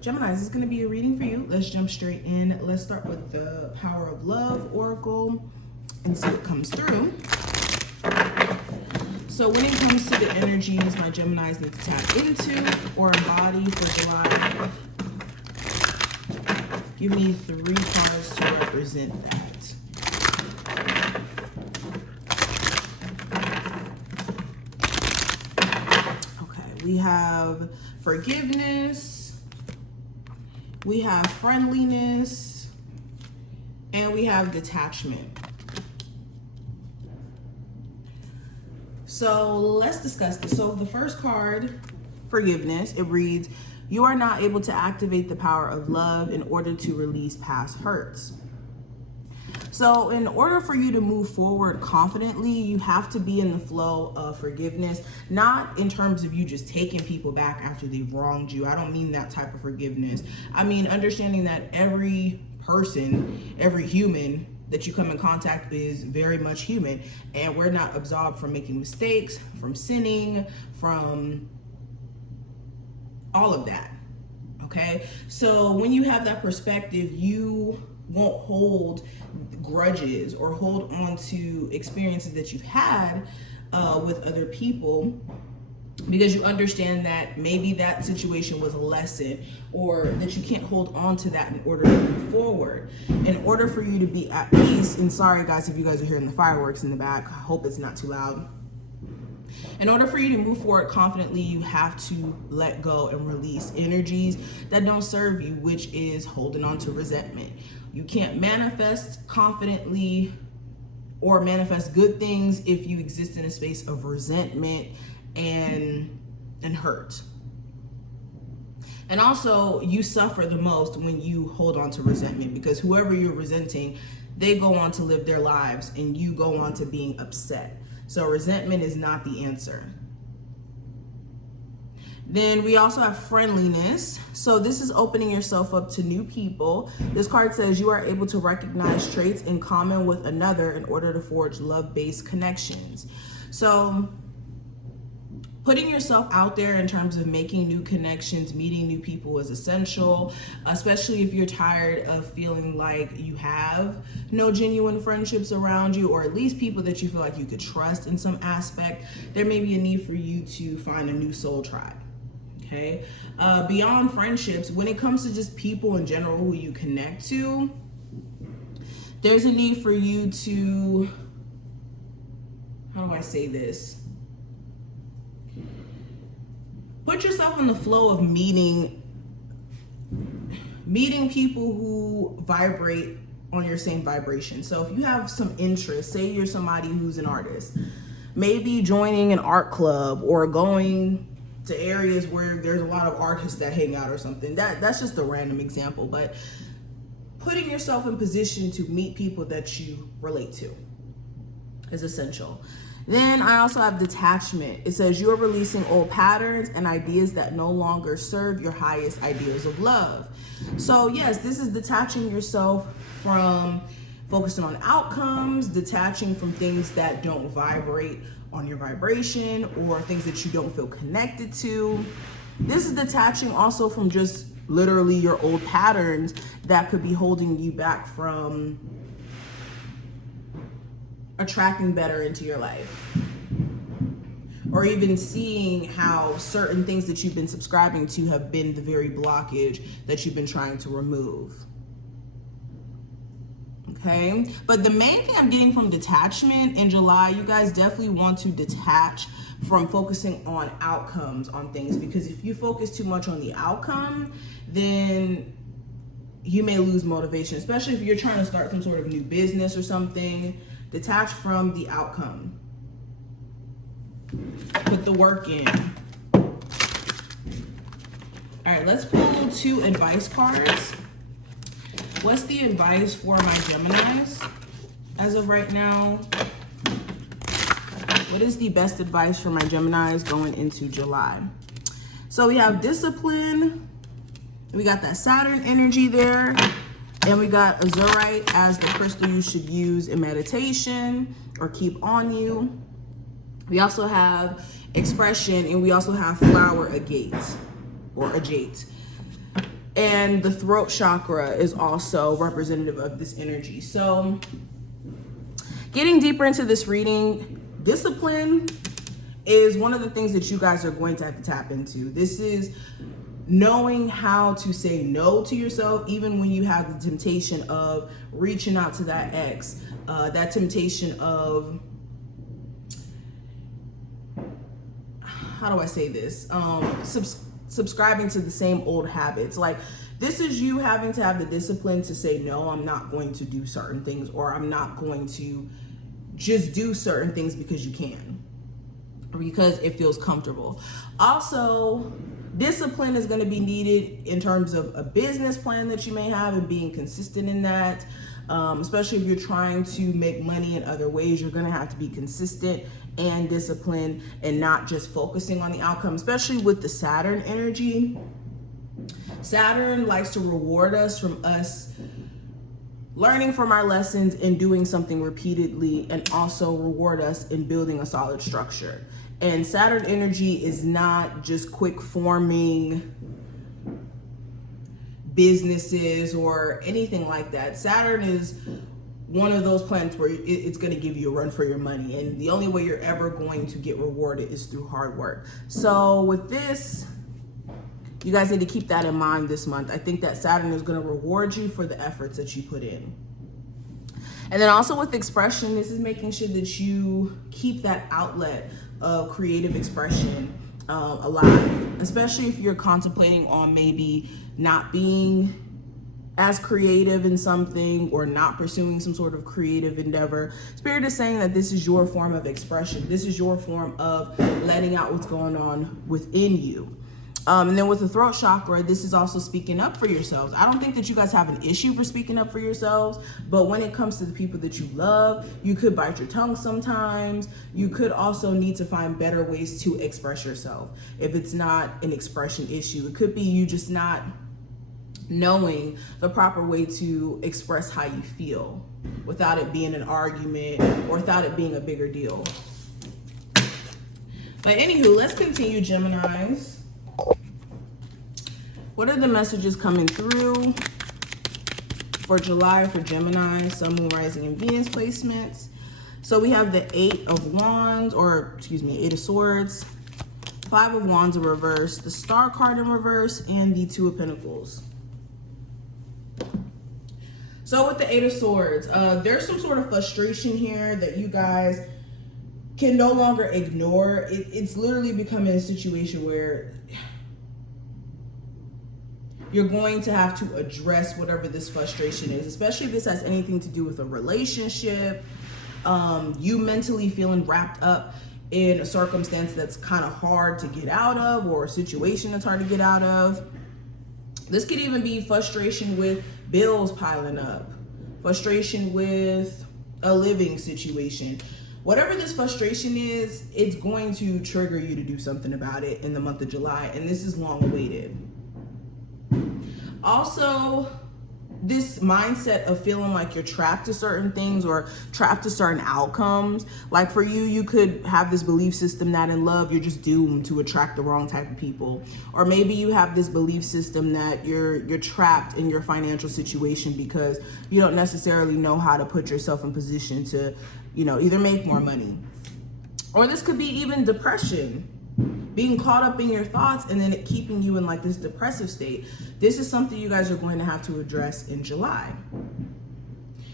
Gemini, this is going to be a reading for you. Let's jump straight in. Let's start with the Power of Love Oracle and see what comes through. So when it comes to the energies my Geminis need to tap into or embody for July, give me 3 cards to represent that. Okay, we have forgiveness, we have friendliness, and we have detachment. So let's discuss this. So the first card, forgiveness, it reads, you are not able to activate the power of love in order to release past hurts. So in order for you to move forward confidently, you have to be in the flow of forgiveness, not in terms of you just taking people back after they've wronged you. I don't mean that type of forgiveness. I mean understanding that every person, every human that you come in contact is very much human, and we're not absolved from making mistakes, from sinning, from all of that. Okay, so when you have that perspective, you won't hold grudges or hold on to experiences that you've had with other people, because you understand that maybe that situation was a lesson, or that you can't hold on to that in order to move forward. In order for you to be at peace, and sorry guys if you guys are hearing the fireworks in the back, I hope it's not too loud. In order for you to move forward confidently, you have to let go and release energies that don't serve you, which is holding on to resentment. You can't manifest confidently or manifest good things if you exist in a space of resentment and hurt. And also, you suffer the most when you hold on to resentment, because whoever you're resenting, they go on to live their lives and you go on to being upset. So resentment is not the answer. Then we also have friendliness. So this is opening yourself up to new people. This card says you are able to recognize traits in common with another in order to forge love-based connections. So putting yourself out there in terms of making new connections, meeting new people is essential, especially if you're tired of feeling like you have no genuine friendships around you, or at least people that you feel like you could trust in some aspect. There may be a need for you to find a new soul tribe. Okay, beyond friendships, when it comes to just people in general who you connect to, there's a need for you to, how do I say this? Put yourself in the flow of meeting people who vibrate on your same vibration. So if you have some interest, say you're somebody who's an artist, maybe joining an art club or going to areas where there's a lot of artists that hang out or something. That's just a random example, but putting yourself in position to meet people that you relate to is essential. Then I also have detachment. It says you are releasing old patterns and ideas that no longer serve your highest ideals of love. So yes, this is detaching yourself from focusing on outcomes, detaching from things that don't vibrate on your vibration or things that you don't feel connected to. This is detaching also from just literally your old patterns that could be holding you back from attracting better into your life, or even seeing how certain things that you've been subscribing to have been the very blockage that you've been trying to remove. Okay, but the main thing I'm getting from detachment in July, you guys definitely want to detach from focusing on outcomes on things, because if you focus too much on the outcome, then you may lose motivation, especially if you're trying to start some sort of new business or something. Detach from the outcome. Put the work in. All right, let's pull 2 advice cards. What's the advice for my Geminis as of right now? What is the best advice for my Geminis going into July? So we have discipline. We got that Saturn energy there. And we got azurite as the crystal you should use in meditation or keep on you. We also have expression, and we also have flower agate or agate. And the throat chakra is also representative of this energy. So getting deeper into this reading, discipline is one of the things that you guys are going to have to tap into. This is knowing how to say no to yourself, even when you have the temptation of reaching out to that ex, that temptation of, how do I say this? Subscribing to the same old habits. Like, this is you having to have the discipline to say, no, I'm not going to do certain things, or I'm not going to just do certain things because you can, or because it feels comfortable. Also, discipline is going to be needed in terms of a business plan that you may have and being consistent in that. Especially if you're trying to make money in other ways, you're going to have to be consistent and disciplined and not just focusing on the outcome, especially with the Saturn energy. Saturn likes to reward us from us learning from our lessons and doing something repeatedly, and also reward us in building a solid structure. And Saturn energy is not just quick forming businesses or anything like that. Saturn is one of those planets where it's going to give you a run for your money, and the only way you're ever going to get rewarded is through hard work. So with this, you guys need to keep that in mind this month. I think that Saturn is going to reward you for the efforts that you put in. And then also with expression, this is making sure that you keep that outlet of creative expression alive, especially if you're contemplating on maybe not being as creative in something or not pursuing some sort of creative endeavor. Spirit is saying that this is your form of expression. This is your form of letting out what's going on within you. And then with the throat chakra, this is also speaking up for yourselves. I don't think that you guys have an issue for speaking up for yourselves, but when it comes to the people that you love, you could bite your tongue sometimes. You could also need to find better ways to express yourself. If it's not an expression issue, it could be you just not knowing the proper way to express how you feel without it being an argument or without it being a bigger deal. But anywho, let's continue, Geminis. What are the messages coming through for July for Gemini, Sun, Moon, Rising, and Venus placements? So we have the Eight of Wands, or excuse me, Eight of Swords, Five of Wands in reverse, the Star card in reverse, and the Two of Pentacles. So with the Eight of Swords, there's some sort of frustration here that you guys can no longer ignore. It's literally becoming a situation where you're going to have to address whatever this frustration is, especially if this has anything to do with a relationship, you mentally feeling wrapped up in a circumstance that's kind of hard to get out of, or a situation that's hard to get out of. This could even be frustration with bills piling up, frustration with a living situation. Whatever this frustration is, it's going to trigger you to do something about it in the month of July, and this is long awaited. Also, this mindset of feeling like you're trapped to certain things or trapped to certain outcomes. Like for you, you could have this belief system that in love, you're just doomed to attract the wrong type of people. Or maybe you have this belief system that you're trapped in your financial situation because you don't necessarily know how to put yourself in position to, either make more money. Or this could be even depression. Being caught up in your thoughts and then it keeping you in like this depressive state. This is something you guys are going to have to address in July.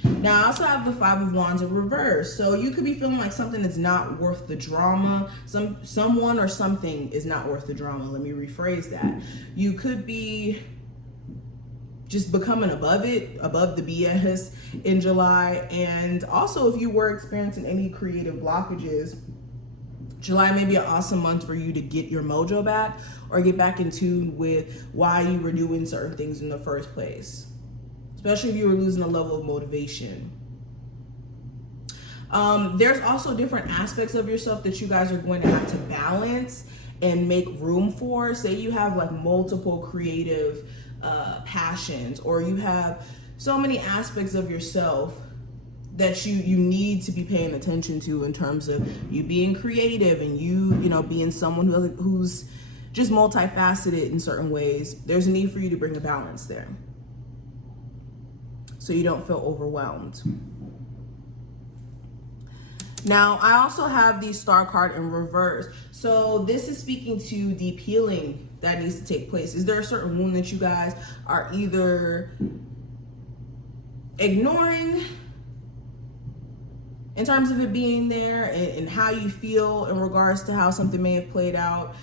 Now, I also have the Five of Wands in reverse. So you could be feeling like something is not worth the drama. Someone or something is not worth the drama. Let me rephrase that. You could be just becoming above the BS in July. And also if you were experiencing any creative blockages, July may be an awesome month for you to get your mojo back or get back in tune with why you were doing certain things in the first place, especially if you were losing a level of motivation. There's also different aspects of yourself that you guys are going to have to balance and make room for. Say you have like multiple creative passions, or you have so many aspects of yourself that you need to be paying attention to in terms of you being creative and you being someone who's just multifaceted in certain ways, there's a need for you to bring a balance there so you don't feel overwhelmed. Now, I also have the Star card in reverse. So this is speaking to deep healing that needs to take place. Is there a certain wound that you guys are either ignoring in terms of it being there, and how you feel in regards to how something may have played out?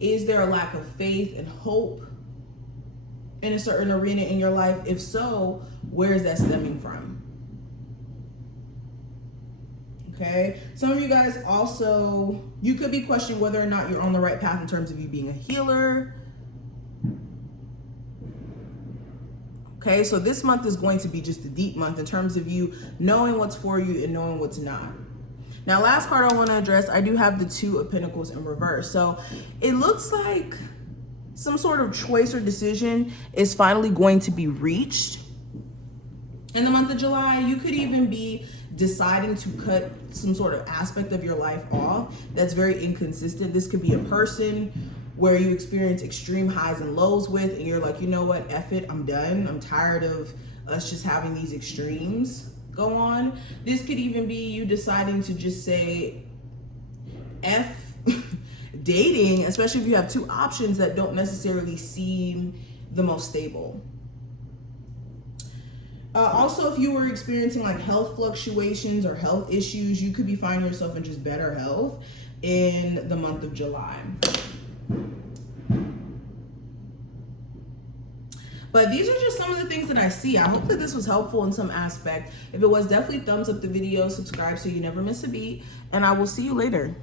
Is there a lack of faith and hope in a certain arena in your life? If so, where is that stemming from? Okay, some of you guys also, you could be questioning whether or not you're on the right path in terms of you being a healer. Okay, so this month is going to be just a deep month in terms of you knowing what's for you and knowing what's not. Now, last card I want to address, I do have the Two of Pentacles in reverse. So it looks like some sort of choice or decision is finally going to be reached in the month of July. You could even be deciding to cut some sort of aspect of your life off that's very inconsistent. This could be a person where you experience extreme highs and lows with, and you're like, you know what, F it, I'm done. I'm tired of us just having these extremes go on. This could even be you deciding to just say F dating, especially if you have two options that don't necessarily seem the most stable. Also, if you were experiencing like health fluctuations or health issues, you could be finding yourself in just better health in the month of July. But these are just some of the things that I see. I hope that this was helpful in some aspect. If it was, definitely thumbs up the video, subscribe so you never miss a beat, and I will see you later.